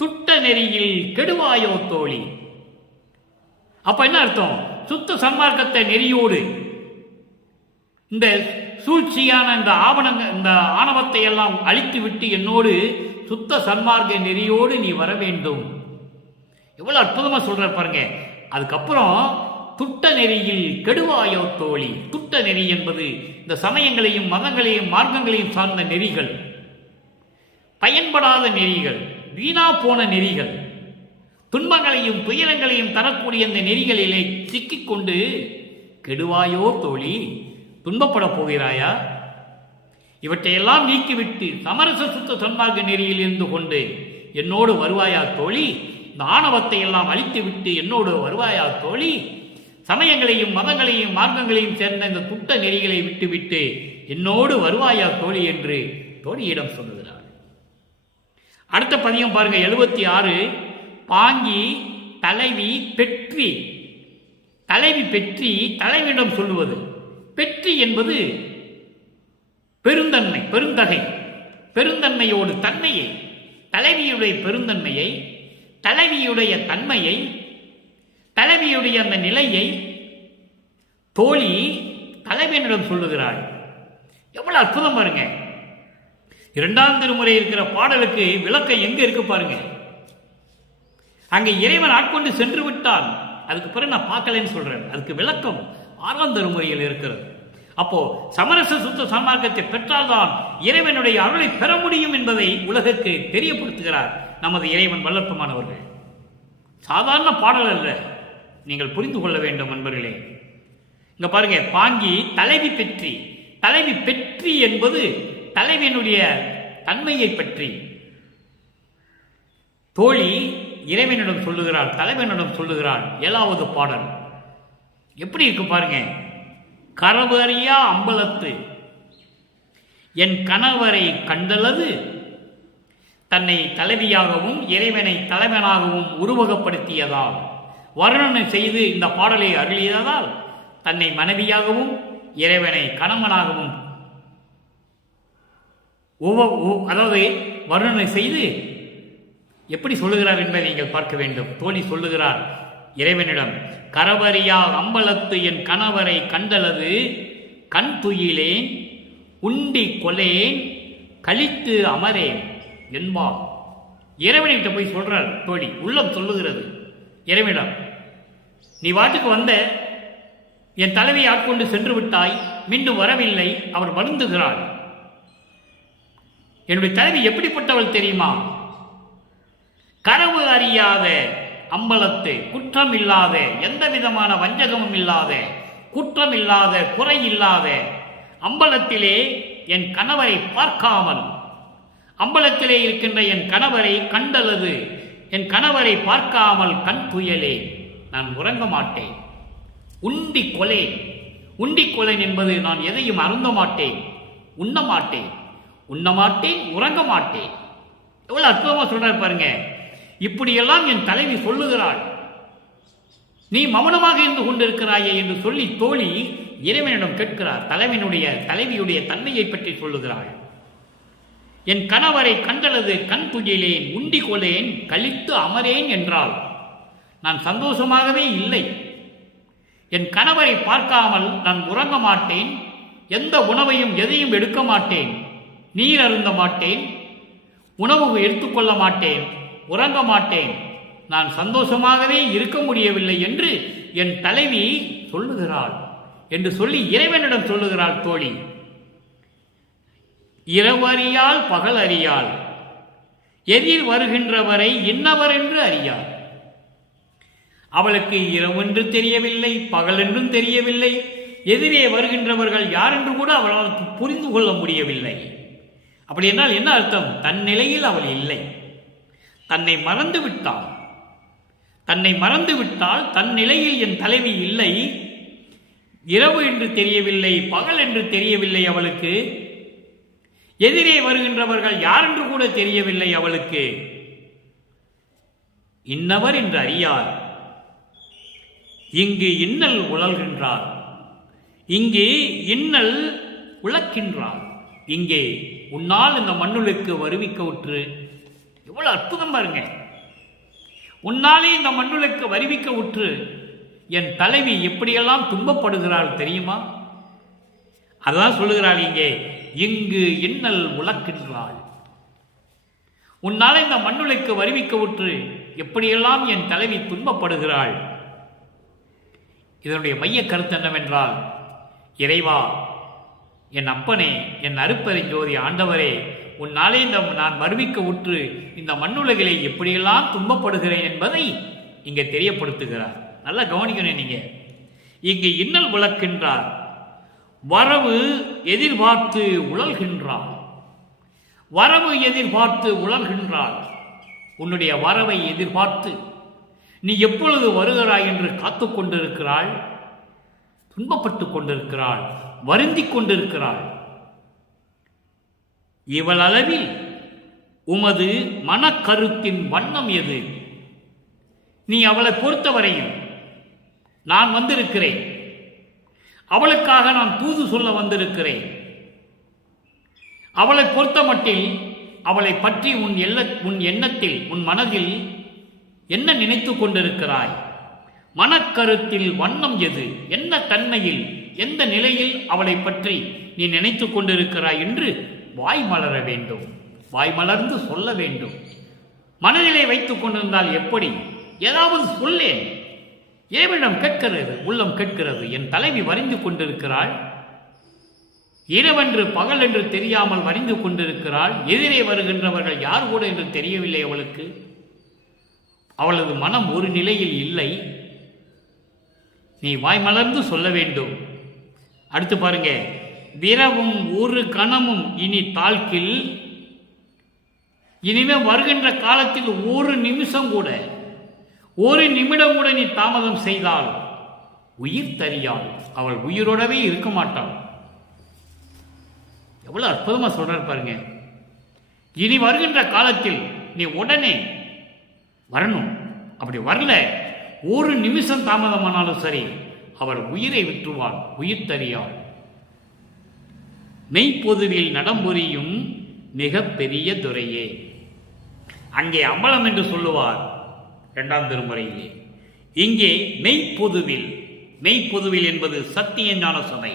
துட்ட நெறியில் கெடுவாயோ தோழி. அப்ப என்ன அர்த்தம்? சுத்த சன்மார்க்கத்தை நெறியோடு இந்த சூழ்ச்சியான இந்த இந்த ஆணவத்தை எல்லாம் அழித்து விட்டு என்னோடு சுத்த சன்மார்க்க நெறியோடு நீ வர வேண்டும். எவ்வளவு அற்புதமா சொல்றார் பாருங்க. அதுக்கப்புறம் துட்ட நெறியில் கெடுவாயோ தோழி. துட்ட நெறி என்பது இந்த சமயங்களையும் மதங்களையும் மார்க்கங்களையும் சார்ந்த நெறிகள், பயன்படாத நெறிகள், வீணா போன நெறிகள், துன்பங்களையும் துயரங்களையும் தரக்கூடிய இந்த நெறிகளிலே சிக்கிக்கொண்டு கெடுவாயோ தோழி. துன்பப்பட போகிறாயா? இவற்றையெல்லாம் நீக்கிவிட்டு சமரச சுத்த சன்மார்க்க நெறியில் இருந்து கொண்டு என்னோடு வருவாயா தோழி? இந்த ஆணவத்தை எல்லாம் அழித்து விட்டு என்னோடு வருவாயா தோழி? சமயங்களையும் மதங்களையும் மார்க்கங்களையும் சேர்ந்த இந்த துட்ட நெறிகளை விட்டுவிட்டு என்னோடு வருவாயா தோழி என்று தோழியிடம் சொல்லுகிறார். அடுத்த பதியம் பாருங்க, 76. பாங்கி தலைவி பெற்றி. தலைவி பெற்றி தலைவியிடம் சொல்லுவது. பெற்றி என்பது பெருந்தன்மை, பெருந்தகை, பெருந்தன்மையோடு தன்மையை, தலைவியுடைய பெருந்தன்மையை, தலைவியுடைய தன்மையை, தலைவியுடைய அந்த நிலையை தோழி தலைவியிடம் சொல்லுகிறாள். எவ்வளவு அற்புதம் பாருங்க. 2ஆம் திருமுறை இருக்கிற பாடலுக்கு விளக்கம் எங்க இருக்கு பாருங்க. அங்கே இறைவன் ஆட்கொண்டு சென்று விட்டான், அதுக்கு பிறகு நான் பார்க்கலன்னு சொல்றேன். அதுக்கு விளக்கம் 6ஆம் திருமுறையில் இருக்கிறது. அப்போ சமரச சுத்த சன்மார்க்கத்தை பெற்றால்தான் இறைவனுடைய அருளை பெற முடியும் என்பதை உலகுக்கு தெரியப்படுத்துகிறார் நமது இறைவன் வல்லற்பமானவர்கள். சாதாரண பாடல் அல்ல, நீங்கள் புரிந்து கொள்ள வேண்டும் நண்பர்களே. இங்க பாருங்க, பாங்கி தலைவி பெற்றி. தலைவி பெற்றி என்பது தலைவனுடைய தன்மையை பற்றி தோழி இறைவனிடம் சொல்லுகிறாள், தலைவனிடம் சொல்லுகிறாள். 7வது பாடல் எப்படி இருக்கு பாருங்க. கரவு அறியா அம்பலத்து என் கணவரை கண்டலது தன்னை தலைவியாகவும் இறைவனை தலைவனாகவும் உருவகப்படுத்தியதால், வர்ணனை செய்து இந்த பாடலை அருளியதால் தன்னை மனைவியாகவும் இறைவனை கணவனாகவும் அதாவது வர்ணனை செய்து எப்படி சொல்லுகிறார் என்பதை நீங்கள் பார்க்க வேண்டும். தோழி சொல்லுகிறார் இறைவனிடம், கரவறியா அம்பலத்து என் கணவரை கண்டலது கண் துயிலேன் உண்டி கொலேன் கழித்து அமரேன் என்பார். இறைவனிட்ட போய் சொல்றார் தோழி. உள்ளம் சொல்லுகிறது இறைவனிடம், நீ வாட்டுக்கு வந்த, என் தலைவியை ஆட்கொண்டு சென்று விட்டாய், மீண்டும் வரவில்லை, அவர் வருந்துகிறாள். என்னுடைய தலைவி எப்படிப்பட்டவள் தெரியுமா? கரவு அறியாத அம்பலத்து, குற்றம் இல்லாத, எந்த விதமான வஞ்சகமும் இல்லாத, குற்றம் இல்லாத, குறை இல்லாத அம்பலத்திலே என் கணவரை பார்க்காமல், அம்பலத்திலே இருக்கின்ற என் கணவரை கண்டலது, என் கணவரை பார்க்காமல் கண் துயலே, நான் உறங்க மாட்டேன். உண்டி கொலை, உண்டி கொலை என்பது நான் எதையும் அருந்த மாட்டேன், உண்ண மாட்டேன், உண்ண மாட்டேன், உறங்க மாட்டேன். எவ்வளவு அற்புதமா சொல்றார் பாருங்க. இப்படியெல்லாம் என் தலைவி சொல்லுகிறாள், நீ மௌனமாக இருந்து கொண்டிருக்கிறாயே என்று சொல்லி தோழி இறைவனிடம் கேட்கிறார். தலைவியுடைய தன்மையை பற்றி சொல்லுகிறாள். என் கணவரை கண்டலது கண் துயிலேன் உண்டி கொலேன் கழித்து அமரேன் என்றால் நான் சந்தோஷமாகவே இல்லை. என் கணவரை பார்க்காமல் நான் உறங்க மாட்டேன், எந்த உணவையும் எதையும் எடுக்க மாட்டேன், நீர் அருந்த மாட்டேன், உணவு எடுத்துக்கொள்ள மாட்டேன், உறங்க மாட்டேன், நான் சந்தோஷமாகவே இருக்க முடியவில்லை என்று என் தலைவி சொல்லுகிறாள் என்று சொல்லி இறைவனிடம் சொல்லுகிறாள் தோழி. இரவு அறியால் பகல் அறியாள், எதிர் வருகின்றவரை இன்னவர் என்று அறியாள். அவளுக்கு இரவென்று தெரியவில்லை, பகல் என்றும் தெரியவில்லை, எதிரே வருகின்றவர்கள் யார் என்று கூட அவளுக்கு புரிந்து கொள்ள முடியவில்லை. அப்படி என்றால் என்ன அர்த்தம்? தன் நிலையில் அவள் இல்லை, தன்னை மறந்து விட்டாள். தன்னை மறந்து விட்டால் தன் நிலையில் என் தலைவி இல்லை. இரவு என்று தெரியவில்லை, பகல் என்று தெரியவில்லை அவளுக்கு, எதிரே வருகின்றவர்கள் யார் என்று கூட தெரியவில்லை அவளுக்கு. இன்னவர் என்று அறியார், இங்கு இன்னல் உழல்கின்றார், இங்கே இன்னல் உழக்கின்றார், இங்கே உன்னால் இந்த மண்ணுளுக்கு வருவிக்க உற்று. எவ்வளவு அற்புதம் பாருங்க. உன்னாலே இந்த மண்ணுளுக்கு வருவிக்க உற்று என் தலைவி எப்படியெல்லாம் துன்பப்படுகிறாள் தெரியுமா? அதான் சொல்லுகிறாள் இங்கே, இங்கு இன்னல் உழக்கின்றாள். உன்னாலே இந்த மண்ணுளுக்கு வருவிக்க உற்று எப்படியெல்லாம் என் தலைவி துன்பப்படுகிறாள். இதனுடைய மைய கருத்து என்னவென்றால், இறைவா, என் அப்பனே, என் அருப்பெருஞ்சோதி ஆண்டவரே, உன்னாலே நான் வருவிக்க உற்று இந்த மண்ணுலகிலே எப்படியெல்லாம் துன்பப்படுகிறேன் என்பதை இங்கே தெரியப்படுத்துகிறார். நல்லா கவனிக்கணும் நீங்க. இங்கு இன்னல் உழக்கின்றார், வரவு எதிர்பார்த்து உழல்கின்றார், வரவு எதிர்பார்த்து உழல்கின்றார். உன்னுடைய வரவை எதிர்பார்த்து நீ எப்பொழுது வருகிறாய் என்று காத்து கொண்டிருக்கிறாள், துன்பப்பட்டு கொண்டிருக்கிறாள், வருந்திக் கொண்டிருக்கிறாள். இவள் அளவில் உமது மனக்கருத்தின் வண்ணம் எது? நீ அவளை பொறுத்தவரையில் நான் வந்திருக்கிறேன், அவளுக்காக நான் தூது சொல்ல வந்திருக்கிறேன். அவளை பொறுத்த மட்டில் அவளை பற்றி உன் எண்ணத்தில், உன் மனதில் என்ன நினைத்து கொண்டிருக்கிறாய்? மனக்கருத்தில் வண்ணம் எது? என்ன தன்மையில், எந்த நிலையில் அவளை பற்றி நீ நினைத்து கொண்டிருக்கிறாய் என்று வாய் மலர வேண்டும், வாய் மலர்ந்து சொல்ல வேண்டும். மனதிலே வைத்துக் கொண்டிருந்தால் எப்படி? ஏதாவது சொல்லேன். ஏவிடம் கேட்கிறது, உள்ளம் கேட்கிறது. என் தலைவி வரிந்து கொண்டிருக்கிறாள், இரவென்று பகல் என்று தெரியாமல் வரிந்து கொண்டிருக்கிறாள். எதிரே வருகின்றவர்கள் யார் கூட என்று தெரியவில்லை அவளுக்கு. அவளது மனம் ஒரு நிலையில் இல்லை. நீ வாய் மலர்ந்து சொல்ல வேண்டும். அடுத்து பாருங்க, விரவும் ஒரு கணமும் இனி தாழ்கில். இனிமே வருகின்ற காலத்தில் ஒரு நிமிஷம் கூட, ஒரு நிமிடம் கூட நீ தாமதம் செய்தால் உயிர் தரியாள். அவள் உயிரோடவே இருக்க மாட்டாள். எவ்வளவு அற்புதமா சொல்றார் பாருங்க. இனி வருகின்ற காலத்தில் நீ உடனே வரணும். அப்படி வரல, ஒரு நிமிஷம் தாமதமானாலும் சரி, அவள் உயிரை விட்டுவாள், உயிர் தரியாள். மெய்ப்பொதுவில் நடம்புரியும் மிக பெரிய துறையே. அங்கே அம்பலம் என்று சொல்லுவார் 2ஆம் திருமுறையிலே. இங்கே மெய்ப்பொதுவில், மெய்ப்பொதுவில் என்பது சத்திய ஞான சபை.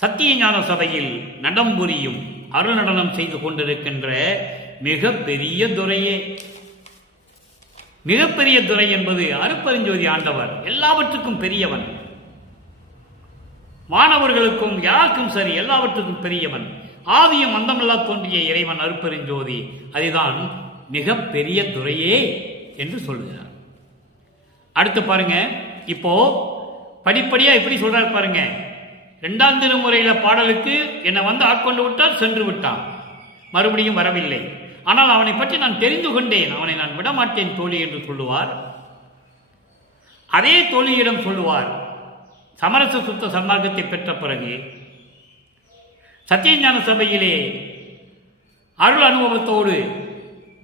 சத்திய ஞான சபையில் நடம்புரியும், அருள் நடனம் செய்து கொண்டிருக்கின்ற மிக பெரிய துறையே. மிகப்பெரிய துறை என்பது அருட்பெருஞ்சோதி ஆண்டவர், எல்லாவற்றுக்கும் பெரியவன். மாணவர்களுக்கும் யாருக்கும் சரி, எல்லாவற்றுக்கும் பெரியவன். ஆதியும் அந்தமில்லா தோன்றிய இறைவன் அருட்பெருஞ்சோதி. அதுதான் மிக பெரிய துறையே என்று சொல்கிறார். அடுத்து பாருங்க, இப்போ படிப்படியா எப்படி சொல்றாரு பாருங்க. 2ஆம் திருமுறையில பாடலுக்கு என்னை வந்து ஆட்கொண்டு விட்டால் சென்று விட்டான், மறுபடியும் வரவில்லை. ஆனால் அவனை பற்றி நான் தெரிந்து கொண்டேன், அவனை நான் விடமாட்டேன் தோழி என்று சொல்லுவார். அதே தோழியிடம் சொல்லுவார், சமரச சுத்த சன்மார்க்கத்தை பெற்ற பிறகு சத்தியஞான சபையிலே அருள் அனுபவத்தோடு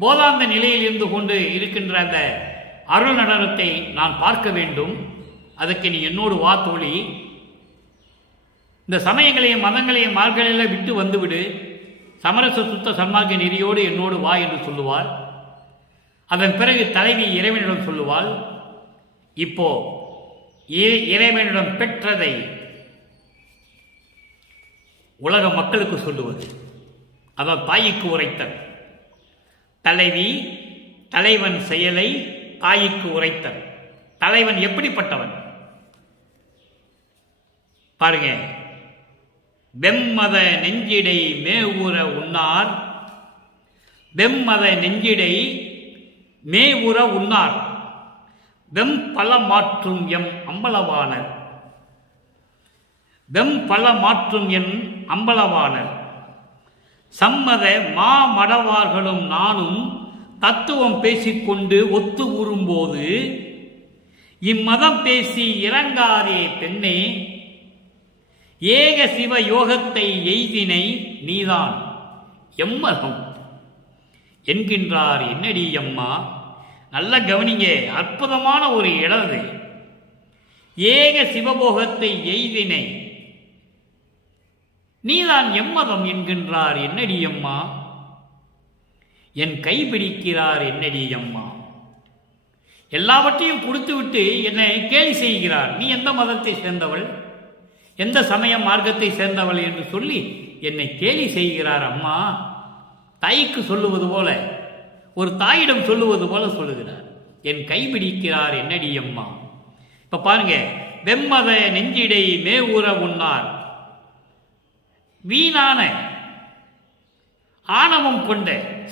போதாந்த நிலையில் இருந்து கொண்டு இருக்கின்ற அந்த அருள் நடனத்தை நான் பார்க்க வேண்டும். அதற்கு நீ என்னோடு வா தோழி. இந்த சமயங்களையும் மதங்களையும் மார்களில் விட்டு வந்துவிடு, சமரச சுத்த சன்மார்க்க நெறியோடு என்னோடு வா என்று சொல்லுவாள். அதன் பிறகு தலைவி இறைவனிடம் சொல்லுவாள், இப்போ இறைவனிடம் பெற்றதை உலக மக்களுக்கு சொல்லுவது, அதான் தாய்க்கு உரைத்தல். தலைவி தலைவன் செயலை தாய்க்கு உரைத்தல். தலைவன் எப்படிப்பட்டவன் பாருங்க. வெம்மத நெஞ்சிடை மேவுற உண்ணார், வெம்மத நெஞ்சிடை மேவுற உண்ணார், வெம்பல மாற்றும் எம் அம்பலவாணர், வெம்பல மாற்றும் என் அம்பலவாணர். சம்மத மாமடவார்களும் நானும் தத்துவம் பேசிக்கொண்டு ஒத்து ஊறும்போது இம்மதம் பேசி இறங்காதே பெண்ணே, ஏக சிவ யோகத்தை எய்தினை நீதான் எம்மதம் என்கின்றார் என்னடி அம்மா. நல்ல கவனிங்க, அற்புதமான ஒரு இடது. ஏக சிவபோகத்தை எய்தினை நீதான் எம்மதம் என்கின்றார் என்னடி அம்மா, என் கைப்பிடிக்கிறார் என்னடி அம்மா. எல்லாவற்றையும் கொடுத்துவிட்டு என்னை கேலி செய்கிறார். நீ எந்த மதத்தை சேர்ந்தவள், எந்த சமய மார்க்கத்தை சேர்ந்தவள் என்று சொல்லி என்னை கேலி செய்கிறார் அம்மா. தாய்க்கு சொல்லுவது போல, ஒரு தாயிடம் சொல்லுவது போல சொல்லுகிறார், என் கைப்பிடிக்கிறார் என்னடி அம்மா. இப்ப பாருங்க, வெம்மத நெஞ்சிடை மேவுற உண்ணார். வீணான ஆணவம் கொண்ட,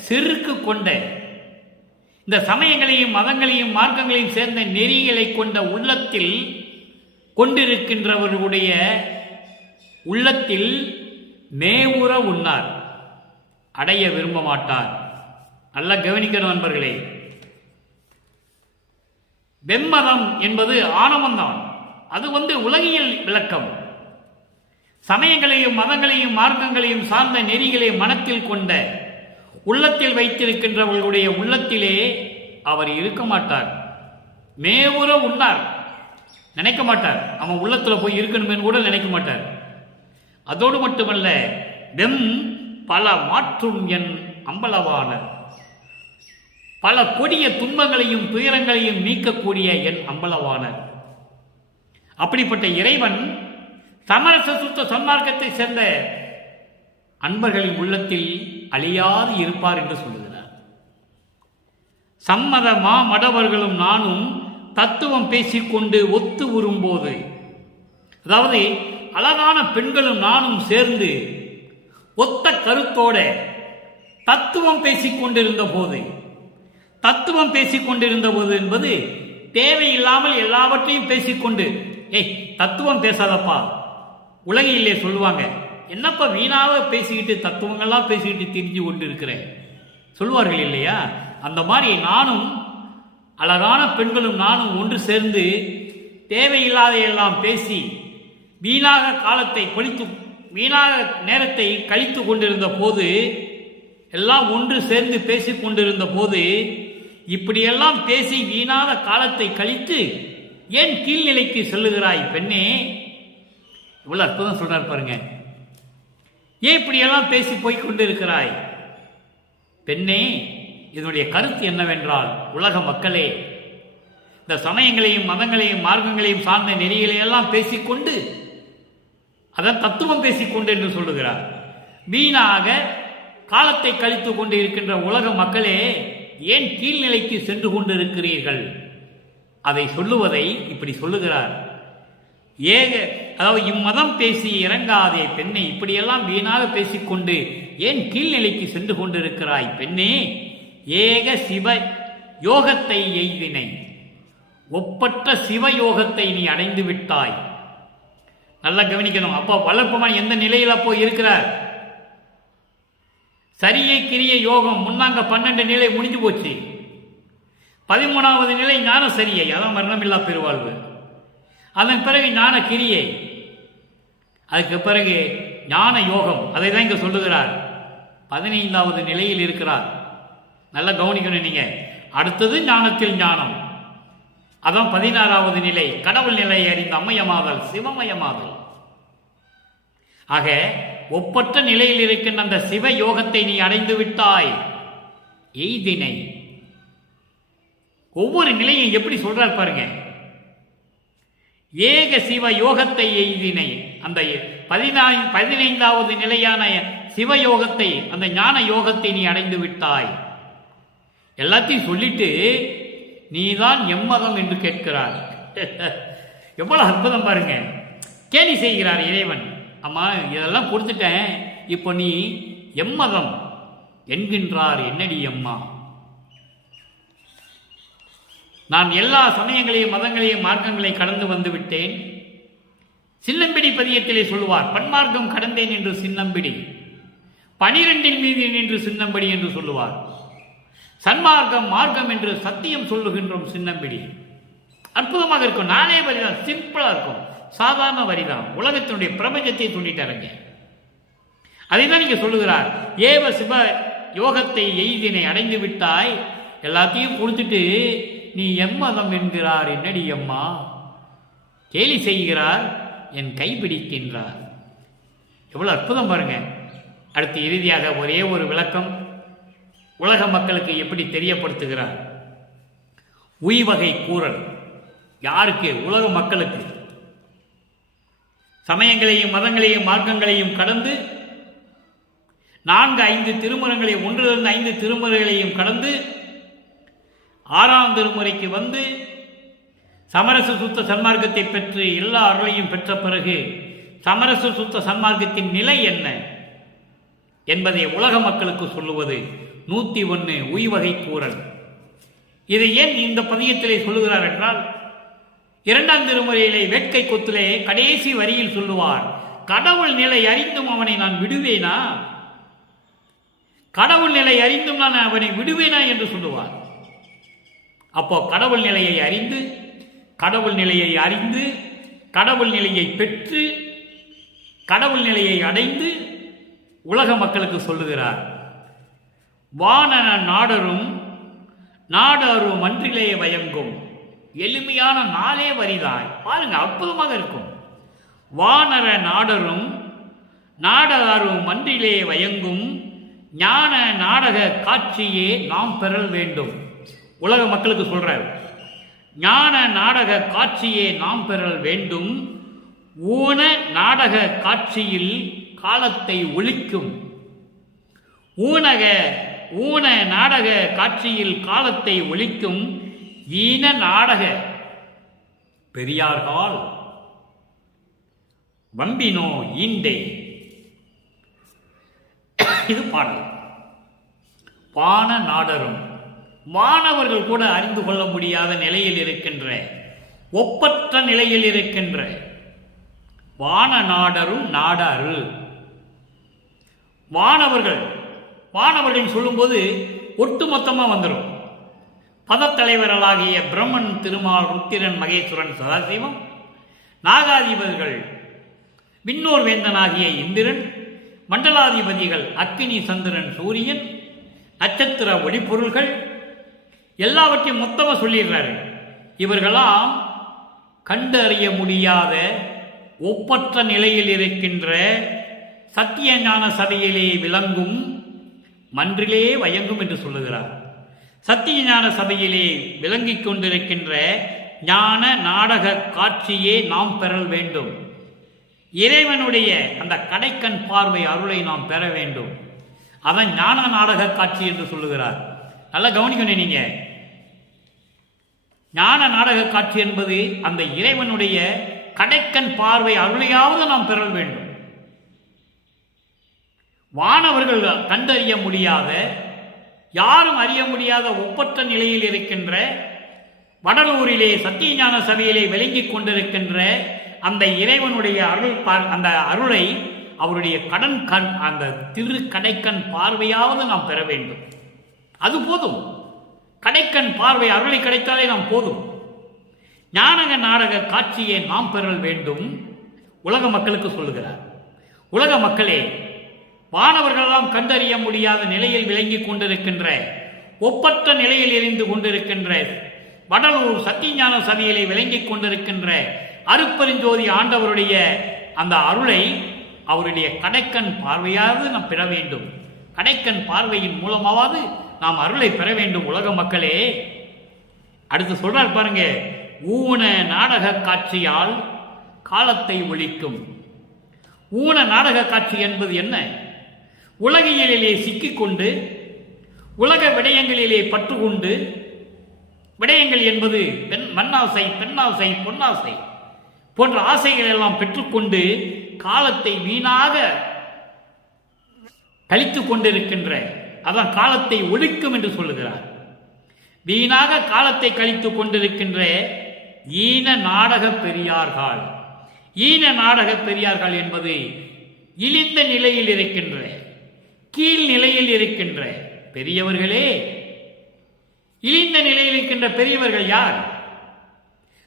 செருக்கு கொண்ட, இந்த சமயங்களையும் மதங்களையும் மார்க்கங்களையும் சேர்ந்த நெறிகளை கொண்ட உள்ளத்தில் கொண்டிருக்கின்றவர்களுடைய உள்ளத்தில் மேவுற உண்ணார், அடைய விரும்ப மாட்டார். நல்லா கவனிக்கணும் நண்பர்களே. வெம்மதம் என்பது ஆணவம்தான். அது உலகியல் விளக்கம். சமயங்களையும் மதங்களையும் மார்க்கங்களையும் சார்ந்த நெறிகளை மனத்தில் கொண்ட உள்ளத்தில் வைத்திருக்கின்றவர்களுடைய உள்ளத்திலே அவர் இருக்க மாட்டார். மேவுற உண்ணார், நினைக்க மாட்டார். அவன் உள்ளத்துல போய் இருக்கணும்னு கூட நினைக்க மாட்டார். அதோடு மட்டுமல்ல, வெம் பல மாற்றும் என் அம்பலவாணர், பல கொடிய துன்பங்களையும் துயரங்களையும் நீக்கக்கூடிய என் அம்பலவாணர். அப்படிப்பட்ட இறைவன் சமரச சுத்த சன்மார்க்கத்தை சேர்ந்த அன்பர்களின் உள்ளத்தில் அழியாது இருப்பார் என்று சொல்லுகிறார். சம்மத மடவர்களும் நானும் தத்துவம் பேசிக்கொண்டு ஒத்து உறும்போது, அதாவது அழகான பெண்களும் நானும் சேர்ந்து ஒத்த கருத்தோட தத்துவம் பேசிக்கொண்டிருந்த போது, தத்துவம் பேசிக்கொண்டிருந்த போது என்பது தேவையில்லாமல் எல்லாவற்றையும் பேசிக்கொண்டு, தத்துவம் பேசாதப்பா, உலகிலே சொல்லுவாங்க, என்னப்பா வீணாக பேசிக்கிட்டு தத்துவங்கள்லாம் பேசிக்கிட்டு திரிஞ்சு கொண்டு இருக்கிறேன் சொல்லுவார்கள் இல்லையா? அந்த மாதிரி நானும் அழகான பெண்களும் நானும் ஒன்று சேர்ந்து தேவையில்லாத எல்லாம் பேசி வீணாக காலத்தை வீணாக நேரத்தை கழித்து கொண்டிருந்த போது, எல்லாம் ஒன்று சேர்ந்து பேசி கொண்டிருந்த போது, இப்படியெல்லாம் பேசி வீணாத காலத்தை கழித்து ஏன் கீழ்நிலைக்கு செல்லுகிறாய் பெண்ணே? இவ்வளவு அற்புதம் சொல்றார் பாருங்க. ஏன் இப்படியெல்லாம் பேசி போய்கொண்டிருக்கிறாய் பெண்ணே? இதனுடைய கருத்து என்னவென்றால், உலக மக்களே, இந்த சமயங்களையும் மதங்களையும் மார்க்கங்களையும் சார்ந்த நெறிகளையெல்லாம் பேசிக்கொண்டு, அதான் தத்துவம் பேசிக்கொண்டு என்று சொல்லுகிறார். வீணாக காலத்தை கழித்து கொண்டு இருக்கின்ற உலக மக்களே, ஏன் கீழ்நிலைக்கு சென்று கொண்டிருக்கிறீர்கள்? அதை சொல்லுவதை இப்படி சொல்லுகிறார். அதாவது இம்மதம் பேசி இறங்காதே பெண்ணே, இப்படியெல்லாம் வீணாக பேசிக்கொண்டு ஏன் கீழ்நிலைக்கு சென்று கொண்டிருக்கிறாய் பெண்ணே? ஏக சிவ யோகத்தை எய்தினை, ஒப்பற்ற சிவயோகத்தை நீ அடைந்து விட்டாய். நல்லா கவனிக்கணும். அப்போ வளர்ப்பவன் எந்த நிலையில் அப்போ இருக்கிறார்? சரியை கிரிய யோகம் முன்னாங்க 12 நிலை முடிஞ்சு போச்சு. 13வது நிலை ஞான சரியை, அதான் மரணமில்லா பெருவாழ்வு. அதன் பிறகு ஞான கிரியை, அதுக்கு பிறகு ஞான யோகம். அதை தான் இங்க சொல்லுகிறார். 15வது நிலையில் இருக்கிறார். நல்லா கவனிக்கணும் நீங்க. அடுத்தது ஞானத்தில் ஞானம், அதான் 16வது நிலை, கடவுள் நிலையை அறிந்த அம்மையமாதல், சிவமயமாதல். ஆக ஒப்பற்ற நிலையில் இருக்கின்ற அந்த சிவ யோகத்தை நீ அடைந்து விட்டாய். எய்தினை, ஒவ்வொரு நிலையும் எப்படி சொல்றார் பாருங்க. ஏக சிவ யோகத்தை எய்தினை, அந்த 15வது நிலையான சிவயோகத்தை, அந்த ஞான யோகத்தை நீ அடைந்து விட்டாய். எல்லாத்தையும் சொல்லிட்டு நீதான் எம்மதம் என்று கேட்கிறார். எவ்வளவு அற்புதம் பாருங்க. கேலி செய்கிறார் இறைவன். அம்மா, இதெல்லாம் கொடுத்துட்டேன், இப்போ நீ எம்மதம் என்கின்றார். என்னடி அம்மா, நான் எல்லா சமயங்களையும் மதங்களையும் மார்க்கங்களையும் கடந்து வந்து விட்டேன். சின்னம்பிடி பதியத்திலே சொல்லுவார், பன்மார்க்கம் கடந்தேன் என்று சின்னம்பிடி, 12 மீது நின்று சின்னம்படி என்று சொல்லுவார். சன்மார்க்கம் மார்க்கம் என்று சத்தியம் சொல்லுகின்றோம் சின்னம்பிடி. அற்புதமாக இருக்கும். 4 வரிதான், சிம்பிளா இருக்கும், சாதாரண வரிதான். உலகத்தினுடைய பிரபஞ்சத்தை சொல்லிட்டாருங்க. அதை தான் நீங்க சொல்லுகிறார். ஏவ சிவ யோகத்தை எய்தினை அடைந்து விட்டாய். எல்லாத்தையும் கொடுத்துட்டு நீ எம்மதம் என்கிறார். என்னடி அம்மா, கேலி செய்கிறார், என் கைப்பிடிக்கின்றார். எவ்வளவு அற்புதம் பாருங்க. அடுத்து இறுதியாக ஒரே ஒரு விளக்கம் உலக மக்களுக்கு எப்படி தெரியப்படுத்துகிறார். உய்வகை கூறல். யாருக்கு? உலக மக்களுக்கு. சமயங்களையும் மதங்களையும் மார்க்கங்களையும் கடந்து 4-5 திருமுறைகளையும் 1-5 திருமுறைகளையும் கடந்து 6ஆம் திருமுறைக்கு வந்து சமரச சுத்த சன்மார்க்கத்தை பெற்று எல்லா அருளையும் பெற்ற பிறகு சமரச சுத்த சன்மார்க்கத்தின் நிலை என்ன என்பதை உலக மக்களுக்கு சொல்லுவது 101 உய்வகை கூறல். இதை ஏன் இந்த பதியத்திலே சொல்லுகிறார் என்றால், 2ஆம் திருமுறையிலே வேட்கை கொத்திலே கடைசி வரியில் சொல்லுவார், கடவுள் நிலை அறிந்தும் அவனை நான் விடுவேனா? கடவுள் நிலை அறிந்தும் நான் அவனை விடுவேனா என்று சொல்லுவார். அப்போ கடவுள் நிலையை அறிந்து, கடவுள் நிலையை அறிந்து, கடவுள் நிலையை பெற்று, கடவுள் நிலையை அடைந்து உலக மக்களுக்கு சொல்லுகிறார். வானன நாடரும் நாடரும் மன்றிலே வயங்கும். எளிமையான நாளே வரிதாய் பாருங்க, அற்புதமாக இருக்கும். வானர நாடரும் நாடரும் மன்றிலே வயங்கும் ஞான நாடக காட்சியே நாம் பெறல் வேண்டும். உலக மக்களுக்கு சொல்றார், ஞான நாடக காட்சியே நாம் பெறல் வேண்டும். ஊன நாடக காட்சியில் காலத்தை ஒழிக்கும். ஊன நாடக காட்சியில் காலத்தை ஒழிக்கும் ஈன நாடக பெரியார்கள் வம்பினோ ஈண்டே. இது பாடல். வான நாடரும், மாணவர்கள் கூட அறிந்து கொள்ள முடியாத நிலையில் இருக்கின்ற, ஒப்பற்ற நிலையில் இருக்கின்ற வான நாடரும் நாடாறு. வானவர்கள் சொல்லும்போது ஒட்டுமொத்தமாக வந்துடும். பதத்தலைவர்களாகிய பிரம்மன், திருமால், ருத்திரன், மகேஸ்வரன், சதாசிவம், நாகாதிபதிகள், விண்ணோர் வேந்தனாகிய இந்திரன், மண்டலாதிபதிகள் அக்கினி, சந்திரன், சூரியன், நட்சத்திர ஒளிப்பொருள்கள் எல்லாவற்றையும் மொத்தமாக சொல்லிடுறாரு. இவர்களாம் கண்டு அறிய முடியாத ஒப்பற்ற நிலையில் இருக்கின்ற சத்திய ஞான சபையிலே விளங்கும் மன்றிலே வயங்கும் என்று சொல்லுகிறார். சத்திய ஞான சபையிலே விளங்கிக் கொண்டிருக்கின்ற ஞான நாடக காட்சியே நாம் பெறல் வேண்டும். இறைவனுடைய அந்த கடைக்கண் பார்வை அருளை நாம் பெற வேண்டும். அவன் ஞான நாடக காட்சி என்று சொல்லுகிறார். நல்லா கவனிக்கணும் நீங்க. ஞான நாடக காட்சி என்பது அந்த இறைவனுடைய கடைக்கண் பார்வை அருளையாவது நாம் பெறல் வேண்டும். வானவர்கள் கண்டறிய முடியாத, யாரும் அறிய முடியாத ஒப்பற்ற நிலையில் இருக்கின்ற வடலூரிலே சத்தியஞான சபையிலே விளங்கிக் கொண்டிருக்கின்ற அந்த இறைவனுடைய அந்த அருளை அவருடைய அந்த திரு கடைக்கண் பார்வையாவது நாம் பெற வேண்டும். அது போதும். கடைக்கண் பார்வை அருளை கிடைத்தாலே நாம் போதும். ஞானக நாடக காட்சியை நாம் பெறல் வேண்டும். உலக மக்களுக்கு சொல்லுகிறார். உலக மக்களே, வானவர்களெல்லாம் கண்டறிய முடியாத நிலையில் விளங்கிக் கொண்டிருக்கின்ற, ஒப்பற்ற நிலையில் இருந்து கொண்டிருக்கின்ற வடலூர் சத்தியஞான சபையிலே விளங்கிக் கொண்டிருக்கின்ற அருப்பெருஞ்சோதி ஆண்டவருடைய அந்த அருளை அவருடைய கடைக்கண் பார்வையாவது நாம் பெற வேண்டும். கடைக்கண் பார்வையின் மூலமாவது நாம் அருளை பெற வேண்டும். உலக மக்களே, அடுத்து சொல்றார் பாருங்க, ஊன நாடக காட்சியால் காலத்தை ஒழிக்கும். ஊன நாடக காட்சி என்பது என்ன? உலகியலிலே சிக்கிக்கொண்டு, உலக விடயங்களிலே பற்றுக்கொண்டு, விடயங்கள் என்பது மண்ணாசை, பெண்ணாசை, பொன்னாசை போன்ற ஆசைகள் எல்லாம் பெற்றுக்கொண்டு காலத்தை வீணாக கழித்துக் கொண்டிருக்கின்ற, அதான் காலத்தை ஒழிக்கும் என்று சொல்லுகிறார். வீணாக காலத்தை கழித்துக் கொண்டிருக்கின்ற ஈன நாடக பெரியார்கள். ஈன நாடக பெரியார்கள் என்பது இழிந்த நிலையில் இருக்கின்ற, கீழ் நிலையில் இருக்கின்ற பெரியவர்களே. இழிந்த நிலையில் இருக்கின்ற பெரியவர்கள் யார்?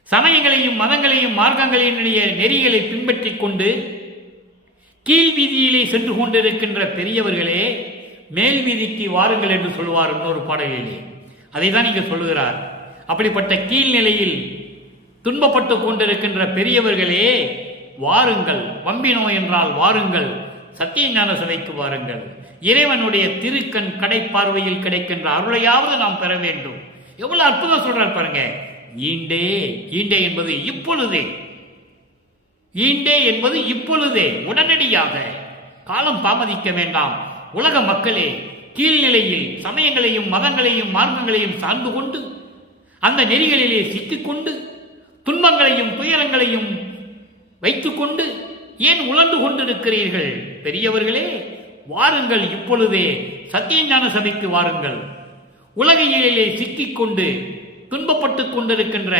சமயங்களையும் மதங்களையும் மார்க்கங்களினுடைய நெறிகளை பின்பற்றிக் கொண்டு கீழ் வீதியிலே சென்று கொண்டிருக்கின்ற பெரியவர்களே, மேல் வீதிக்கு வாருங்கள் என்று சொல்லுவார் இன்னொரு பாடலிலே. அதை தான் இங்கே சொல்லுகிறார். அப்படிப்பட்ட கீழ்நிலையில் துன்பப்பட்டு கொண்டிருக்கின்ற பெரியவர்களே, வாருங்கள். வம்பினோ என்றால் வாருங்கள், சத்தியஞான சபைக்கு வாருங்கள். இறைவனுடைய திருக்கண் கடைப்பார்வையில் கிடைக்கின்ற அருளையாவது நாம் பெற வேண்டும். எவ்வளவு அற்புதம் சொல்றார் பாருங்க. ஈண்டே, ஈண்டே என்பது இப்பொழுதே, ஈண்டே என்பது இப்பொழுதே, உடனடியாக, காலம் தாமதிக்க வேண்டாம். உலக மக்களே, கீழ்நிலையில் சமயங்களையும் மதங்களையும் மார்க்கங்களையும் சார்ந்து கொண்டு அந்த நெறிகளிலே சிக்கிக்கொண்டு துன்பங்களையும் துயரங்களையும் வைத்துக்கொண்டு ஏன் உழந்து கொண்டிருக்கிறீர்கள்? பெரியவர்களே, வாருங்கள், இப்பொழுதே சத்தியஞான சபைக்கு வாருங்கள். உலகியலிலே சிக்கிக்கொண்டு துன்பப்பட்டுக் கொண்டிருக்கின்ற,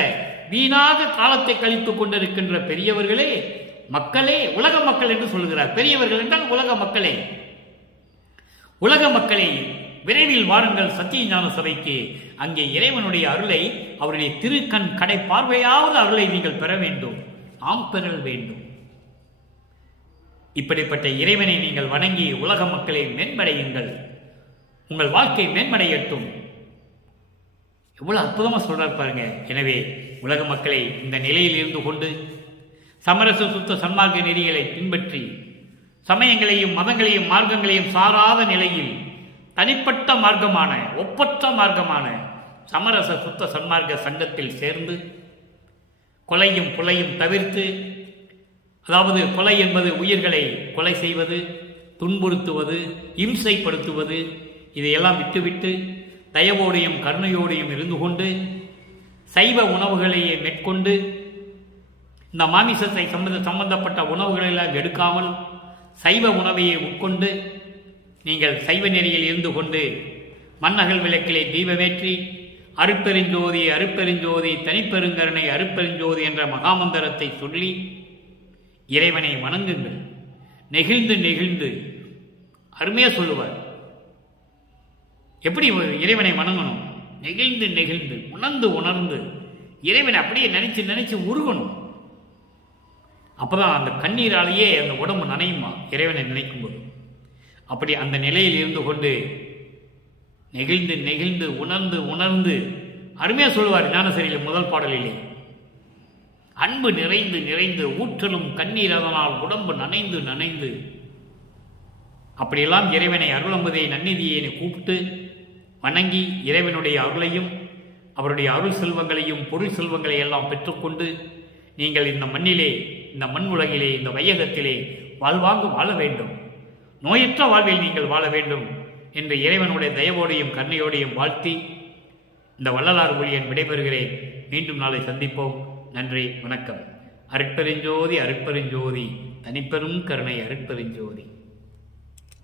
வீணாக காலத்தை கழித்துக் கொண்டிருக்கின்ற பெரியவர்களே, மக்களே, உலக மக்கள் என்று சொல்கிறார். பெரியவர்கள் என்றால் உலக மக்களே. உலக மக்களை விரைவில் வாருங்கள் சத்தியஞான சபைக்கு. அங்கே இறைவனுடைய அருளை, அவருடைய திருக்கண் கடை பார்வையாவது அருளை நீங்கள் பெற வேண்டும், நாம் பெறல் வேண்டும். இப்படிப்பட்ட இறைவனை நீங்கள் வணங்கி உலக மக்களை மேம்படையுங்கள், உங்கள் வாழ்க்கை மேம்படையட்டும். எவ்வளவு அற்புதமா சொல்றார் பாருங்க. எனவே உலக மக்களை இந்த நிலையில் இருந்து கொண்டு சமரச சுத்த சன்மார்க்க நெறிகளை பின்பற்றி சமயங்களையும் மதங்களையும் மார்க்கங்களையும் சாராத நிலையில் தனிப்பட்ட மார்க்கமான ஒப்பற்ற மார்க்கமான சமரச சுத்த சன்மார்க்க சங்கத்தில் சேர்ந்து கொலையும் புலையும் தவிர்த்து, அதாவது கொலை என்பது உயிர்களை கொலை செய்வது, துன்புறுத்துவது, இம்சைப்படுத்துவது, இதையெல்லாம் விட்டுவிட்டு தயவோடையும் கருணையோடையும் இருந்து கொண்டு சைவ உணவுகளையே மேற்கொண்டு இந்த மாமிசத்தை சம்பந்தப்பட்ட உணவுகளெல்லாம் எடுக்காமல் சைவ உணவையை உட்கொண்டு நீங்கள் சைவ நெறியில் இருந்து கொண்டு மண்ணகல் விளக்கிலே தீபமேற்றி அருட்பெருஞ்சோதி அருட்பெருஞ்சோதி தனிப்பெருங்கருணை அருட்பெருஞ்சோதி என்ற மகாமந்திரத்தை சொல்லி இறைவனை வணங்குங்கள். நெகிழ்ந்து நெகிழ்ந்து அருமையாக சொல்லுவார். எப்படி இறைவனை வணங்கணும்? நெகிழ்ந்து நெகிழ்ந்து உணர்ந்து உணர்ந்து இறைவனை அப்படியே நினைச்சு நினைச்சு உருகணும். அப்பதான் அந்த கண்ணீராலேயே அந்த உடம்பு நனையுமா இறைவனை நினைக்கும் போது. அப்படி அந்த நிலையில் இருந்து கொண்டு நெகிழ்ந்து நெகிழ்ந்து உணர்ந்து உணர்ந்து அருமையா சொல்லுவார் ஞானசரியில் முதல் பாடலிலே. அன்பு நிறைந்து நிறைந்து ஊற்றலும் கண்ணீர் அதனால் உடம்பு நனைந்து நனைந்து அப்படியெல்லாம் இறைவனை அருளம்பதை நன்னிதியை கூப்பிட்டு வணங்கி இறைவனுடைய அருளையும் அவருடைய அருள் செல்வங்களையும் பொருள் செல்வங்களை எல்லாம் பெற்றுக்கொண்டு நீங்கள் இந்த மண்ணிலே, இந்த மண் உலகிலே, இந்த வையகத்திலே வாழ்வாங்கு வாழ வேண்டும், நோயற்ற வாழ்வில் நீங்கள் வாழ வேண்டும் என்று இறைவனுடைய தயவோடையும் கருணையோடையும் வாழ்த்தி இந்த வள்ளலார் ஊழியன் விடைபெறுகிறேன். மீண்டும் நாளை சந்திப்போம். நன்றி, வணக்கம். அருட்பெருஞ்சோதி அருட்பெருஞ்சோதி தனிப்பெரும் கருணை அருட்பெருஞ்சோதி.